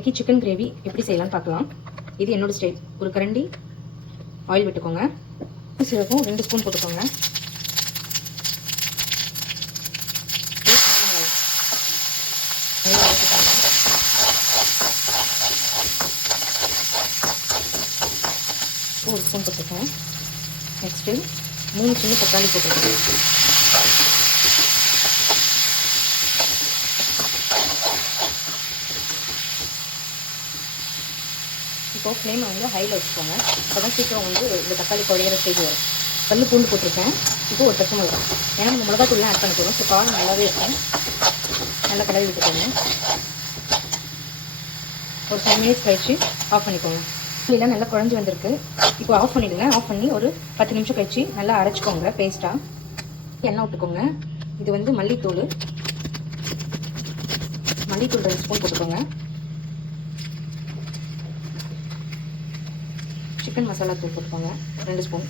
இன்னைக்கு chicken gravy எப்படி செய்யலாம்னு பார்க்கலாம். இது என்னோட ஸ்டைல். ஒரு கரண்டி ஆயில் விட்டுக்கோங்க. சீரகம் 2 ஸ்பூன் போட்டுக்கோங்க. ஒரு ஸ்பூன் போட்டுக்கோங்க. நெக்ஸ்ட்டு 3 சின்ன தக்காளி போட்டுக்கோங்க. இப்போ ஃப்ளேமை வந்து ஹையில் வச்சுக்கோங்க. அப்போ தான் சீக்கிரம் வந்து இந்த தக்காளி குழையிற ஸ்டேஜ் வரும். கல் பூண்டு போட்டிருக்கேன். இப்போ ஒரு பச்சை மிளகா, ஏன்னா நம்ம மிளகாத்தூள்லாம் ஆட் பண்ண போகிறோம். ஸோ காரம் நல்லாவே இருக்கும். நல்லா கலவி விட்டுக்கோங்க. ஒரு 5 மினிட்ஸ் கழிச்சு ஆஃப் பண்ணிக்கோங்க. இதெல்லாம் நல்லா குழஞ்சி வந்திருக்கு. இப்போ ஆஃப் பண்ணிவிடுங்க. ஆஃப் பண்ணி ஒரு 10 நிமிஷம் கழிச்சு நல்லா அரைச்சிக்கோங்க பேஸ்ட்டாக. எண்ணெய் விட்டுக்கோங்க. இது வந்து மல்லித்தூள் 2 ஸ்பூன் போட்டுக்கோங்க. சிக்கன் மசாலா தூள் போட்டுக்கோங்க 2 ஸ்பூன்.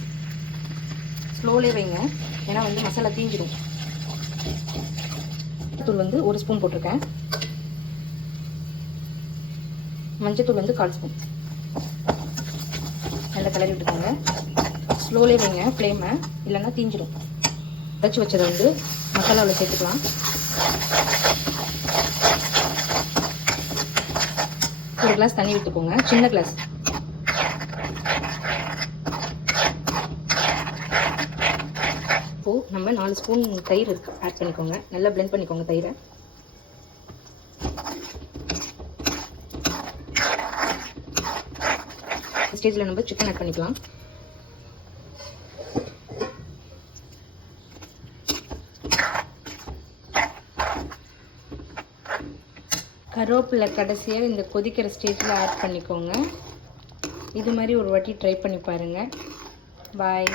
ஸ்லோலே வைங்க, ஏன்னா வந்து மசாலா தீஞ்சிடும். தூள் வந்து 1 ஸ்பூன் போட்டிருக்கேன். மஞ்சத்தூள் வந்து 1/4 ஸ்பூன். நல்லா கலரி விட்டுக்கோங்க. ஸ்லோலே வைங்க ஃப்ளேமை, இல்லைன்னா தீஞ்சிடும். அரைச்சி வச்சதை வந்து மசாலாவில் சேர்த்துக்கலாம். ஒரு கிளாஸ் தண்ணி விட்டுக்கோங்க, சின்ன கிளாஸ். இப்போது நம்ம 4 ஸ்பூன் தயிர் ஆட் பண்ணிக்கோங்க. நல்லா பிளெண்ட் பண்ணிக்கோங்க தயிரை. ஸ்டேஜில் நம்ம சிக்கன் ஆட் பண்ணிக்கலாம். கருவேப்பிலை கடைசியாக இந்த கொதிக்கிற ஸ்டேஜில் ஆட் பண்ணிக்கோங்க. இது மாதிரி ஒரு வாட்டி ட்ரை பண்ணி பாருங்கள். பாய்.